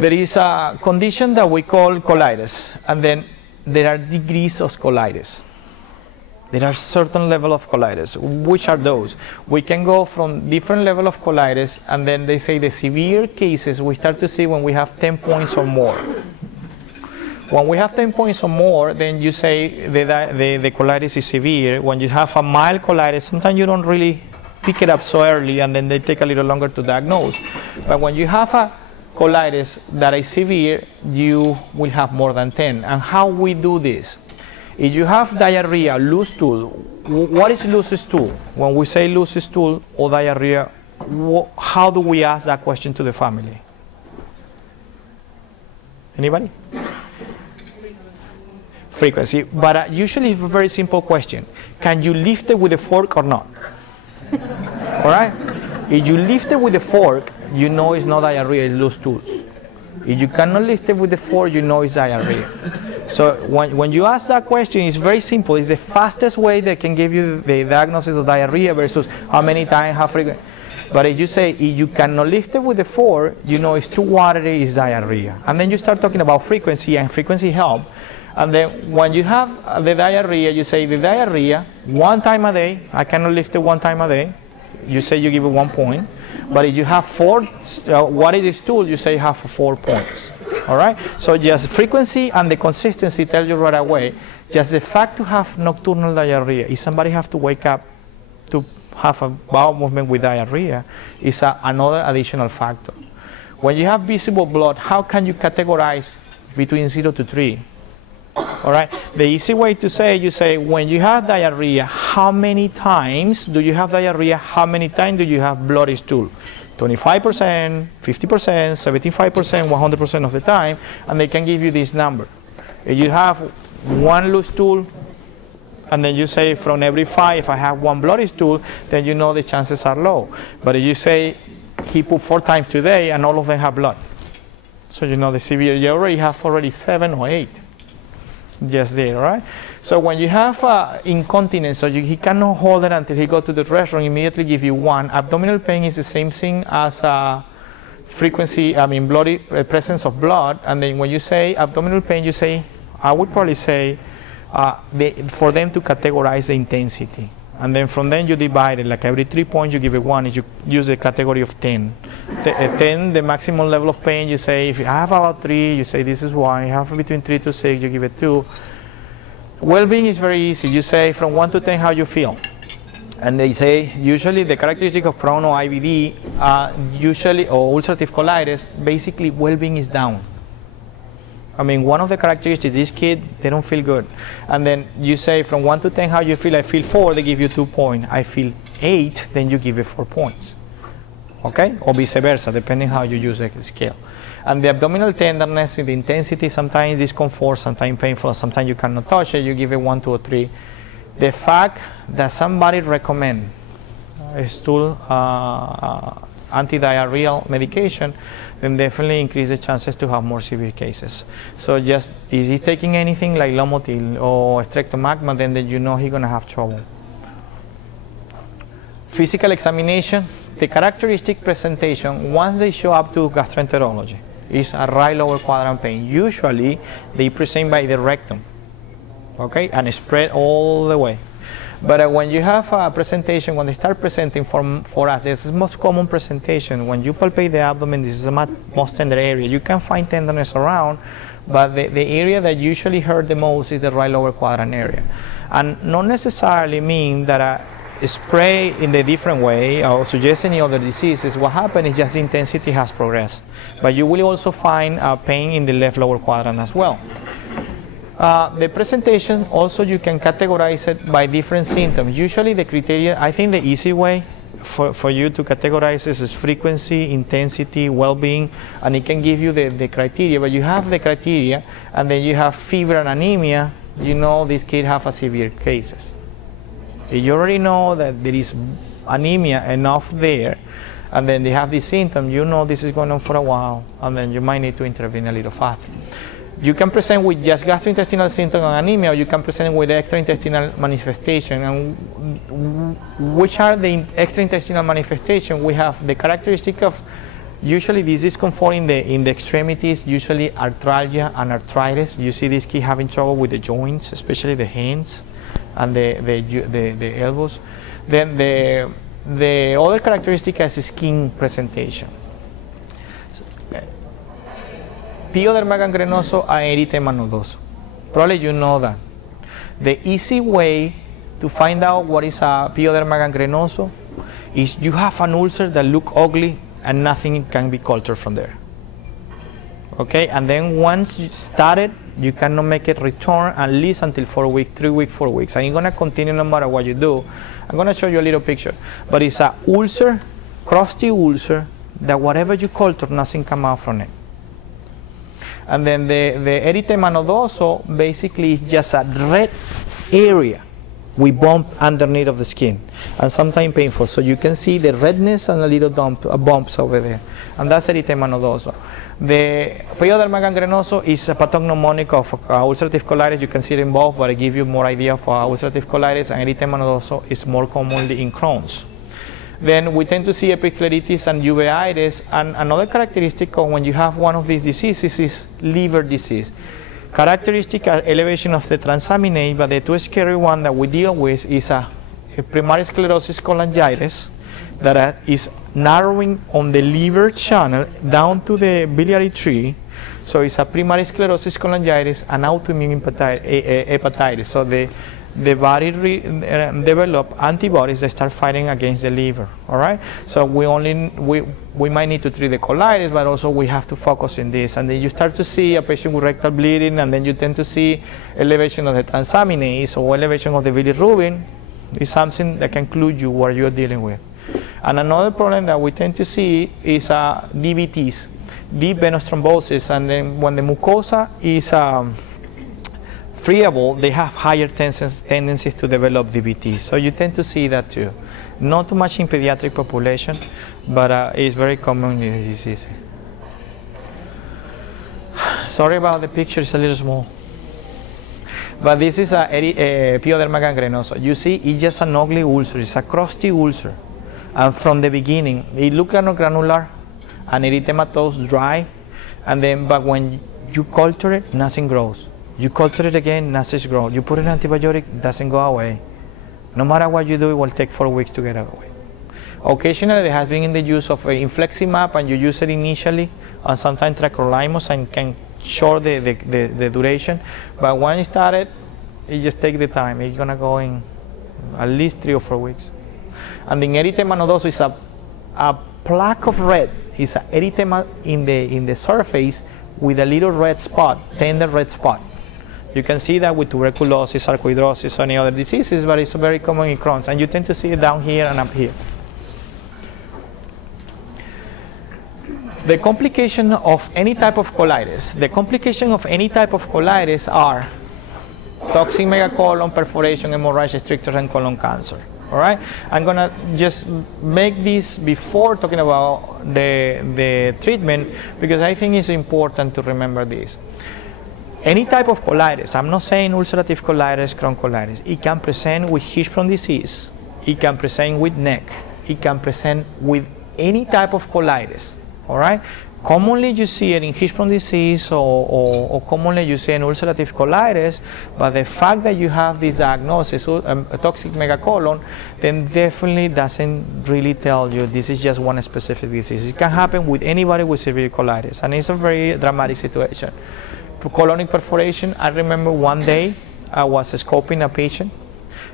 There is a condition that we call colitis, and then there are degrees of colitis. There are certain level of colitis. Which are those? We can go from different level of colitis, and then they say the severe cases we start to see when we have 10 points or more. When we have 10 points or more, then you say the colitis is severe. When you have a mild colitis, sometimes you don't really pick it up so early, and then they take a little longer to diagnose. But when you have a colitis that is severe, you will have more than 10. And how we do this? If you have diarrhea, loose stool, what is loose stool? When we say loose stool or diarrhea, how do we ask that question to the family? Anybody? Frequency. But usually it's a very simple question. Can you lift it with a fork or not? All right? If you lift it with a fork, you know it's not diarrhea, it's loose stools. If you cannot lift it with the fork, you know it's diarrhea. So when you ask that question, it's very simple. It's the fastest way they can give you the diagnosis of diarrhea versus how many times, how frequent. But if you say, if you cannot lift it with the fork, you know it's too watery, it's diarrhea. And then you start talking about frequency, and frequency help. And then when you have the diarrhea, you say the diarrhea, 1 time a day, I cannot lift it 1 time a day. You say you give it 1 point. But if you have 4, what is the stool? You say you have 4 points. All right? So just frequency and the consistency tell you right away. Just the fact to have nocturnal diarrhea, if somebody have to wake up to have a bowel movement with diarrhea, is another additional factor. When you have visible blood, how can you categorize between 0 to 3? All right? The easy way to say, you say, when you have diarrhea, how many times do you have diarrhea? How many times do you have bloody stool? 25%, 50%, 75%, 100% of the time, and they can give you this number. If you have 1 loose stool, and then you say from every 5, if I have 1 bloody stool, then you know the chances are low. But if you say he put 4 times today, and all of them have blood, so you know the severe, you already have 7 or 8. Just there, right? So when you have incontinence, so he cannot hold it until he go to the restroom, immediately give you 1. Abdominal pain is the same thing as frequency, bloody presence of blood. And then when you say abdominal pain, you say, I would probably say, for them to categorize the intensity. And then from then you divide it, like every 3 points you give it 1, if you use the category of 10. 10, the maximum level of pain, you say, if you have about 3, you say this is 1. You have between 3 to 6, you give it 2. Well-being is very easy. You say from 1 to 10 how you feel. And they say, usually the characteristic of Crohn or IBD, or ulcerative colitis, basically well-being is down. One of the characteristics, this kid, they don't feel good. And then you say from 1 to 10 how you feel. I feel 4, they give you 2 points. I feel 8, then you give it 4 points. Okay? Or vice versa, depending how you use the scale. And the abdominal tenderness, the intensity, sometimes discomfort, sometimes painful, sometimes you cannot touch it, you give it 1, 2, or 3. The fact that somebody recommend a stool anti-diarrheal medication, then definitely increase the chances to have more severe cases. So just, is he taking anything like Lomotil or Streptomycin, then you know he's going to have trouble. Physical examination, the characteristic presentation, once they show up to gastroenterology, is a right lower quadrant pain. Usually, they present by the rectum, okay, and spread all the way. But when you have a presentation, when they start presenting for us, this is the most common presentation. When you palpate the abdomen, this is the most tender area. You can find tenderness around, but the area that usually hurt the most is the right lower quadrant area. And not necessarily mean that a spray in a different way or suggest any other diseases. What happens is just the intensity has progressed. But you will also find pain in the left lower quadrant as well. The presentation, also you can categorize it by different symptoms. Usually the criteria, I think the easy way for you to categorize this is frequency, intensity, well-being, and it can give you the criteria. But you have the criteria, and then you have fever and anemia, you know these kids have a severe cases. If you already know that there is anemia enough there, and then they have these symptoms, you know this is going on for a while, and then you might need to intervene a little faster. You can present with just gastrointestinal symptoms and anemia, or you can present with extraintestinal manifestation. And which are the extraintestinal manifestations? We have the characteristic of Usually this discomfort in the extremities, usually arthralgia and arthritis. You see this kid having trouble with the joints, especially the hands and the elbows. Then the other characteristic is skin presentation. Pioderma gangrenoso and erythema nodoso. Probably you know that. The easy way to find out what is a pioderma gangrenoso is you have an ulcer that look ugly and nothing can be cultured from there. Okay, and then once you start it, you cannot make it return at least until 4 weeks, 3 weeks, 4 weeks. And you're gonna continue no matter what you do. I'm gonna show you a little picture. But it's a ulcer, crusty ulcer, that whatever you culture, nothing come out from it. And then the erythema nodoso basically is just a red area we bump underneath of the skin, and sometimes painful. So you can see the redness and a little bumps over there, and that's erythema nodoso. The pioderma gangrenoso is a pathognomonic of ulcerative colitis. You can see it in both, but I give you more idea for ulcerative colitis, and erythema nodoso is more commonly in Crohn's. Then we tend to see episcleritis and uveitis, and another characteristic of when you have one of these diseases is liver disease. Characteristic elevation of the transaminase, but the two scary one that we deal with is a primary sclerosis cholangitis that is narrowing on the liver channel down to the biliary tree. So it's a primary sclerosis cholangitis and autoimmune hepatitis. So the body develop antibodies that start fighting against the liver. All right. So we might need to treat the colitis, but also we have to focus in this. And then you start to see a patient with rectal bleeding, and then you tend to see elevation of the transaminase or elevation of the bilirubin. Is something that can clue you what you're dealing with. And another problem that we tend to see is DVTs, deep venous thrombosis, and then when the mucosa is friable, they have higher tendencies to develop DVT. So you tend to see that too. Not too much in pediatric population, but it's very common in the disease. Sorry about the picture, it's a little small. But this is a pioderma gangrenoso. You see, it's just an ugly ulcer. It's a crusty ulcer. And from the beginning, it looks granular and erythematous, dry. And then, but when you culture it, nothing grows. You culture it again, nothing grows. You put an antibiotic, doesn't go away. No matter what you do, it will take 4 weeks to get away. Occasionally, there has been in the use of infliximab, and you use it initially, and sometimes tacrolimus, and can short the duration. But when it started, it just takes the time. It's gonna go in at least 3 or 4 weeks. And the erythema nodoso is a plaque of red. It's an erythema in the surface with a little red spot, tender red spot. You can see that with tuberculosis, sarcoidosis, or any other diseases, but it's very common in Crohn's, and you tend to see it down here and up here. The complication of any type of colitis. The complication of any type of colitis are toxic megacolon, perforation, hemorrhagic strictures, and colon cancer. All right, I'm gonna just make this before talking about the treatment, because I think it's important to remember this. Any type of colitis, I'm not saying ulcerative colitis, Crohn's colitis, it can present with Hirschsprung disease, it can present with neck, it can present with any type of colitis, all right? Commonly you see it in Hirschsprung disease or commonly you see in ulcerative colitis, but the fact that you have this diagnosis, a toxic megacolon, then definitely doesn't really tell you this is just one specific disease. It can happen with anybody with severe colitis, and it's a very dramatic situation. Colonic perforation, I remember one day I was scoping a patient.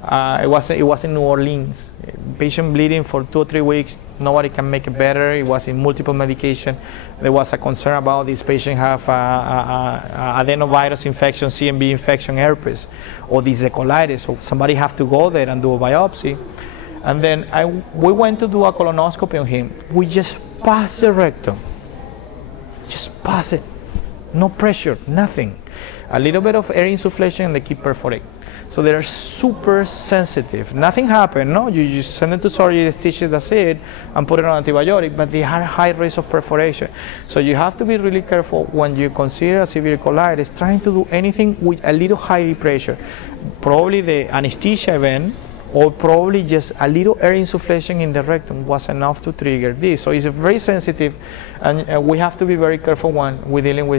It was in New Orleans. Patient bleeding for 2 or 3 weeks. Nobody can make it better. It was in multiple medication. There was a concern about this patient have adenovirus infection, CMV infection, herpes, or this is colitis. So somebody have to go there and do a biopsy. And then we went to do a colonoscopy on him. We just passed the rectum. Just pass it. No pressure, nothing. A little bit of air insufflation and they keep perforating. So they're super sensitive. Nothing happened, no? You just send them to surgery, the stitches, that's it, and put it on antibiotic, but they have high risk of perforation. So you have to be really careful when you consider a severe colitis, trying to do anything with a little high pressure. Probably the anesthesia event or probably just a little air insufflation in the rectum was enough to trigger this. So it's very sensitive, and we have to be very careful when we're dealing with